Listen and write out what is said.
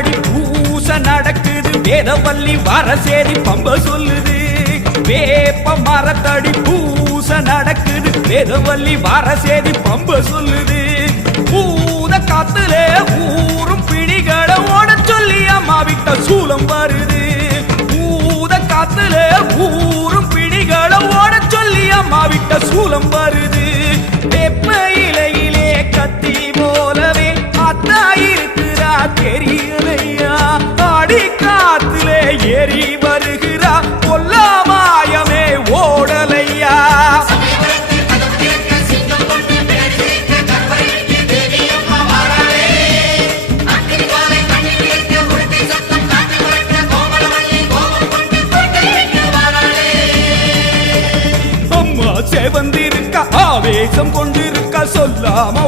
மரத்தடி பூச நடக்குது வேதவல்லி வரசேரி பம்ப சொல்லுது வேப்ப மரத்தடி பூச நடக்குது வேதவல்லி வரசேரி பம்ப சொல்லுது பூத காத்துல ஊரும் பிடிகளை ஓட சொல்லி அம்மா விட்ட சூலம் வருது பூத காத்துல ஊரும் பிடிகளை ஓட சொல்லி அம்மா விட்ட சூலம் வருது வேப்ப இலையிலே கத்தி போலவே அத்தா இருக்கிறா தெரியலையா ஆடி காத்திலே ஏறி வருகிறா கொல்லாமாயமே ஓடலையா அம்மா செவந்திருக்க ஆவேசம் கொண்டிருக்க சொல்லாம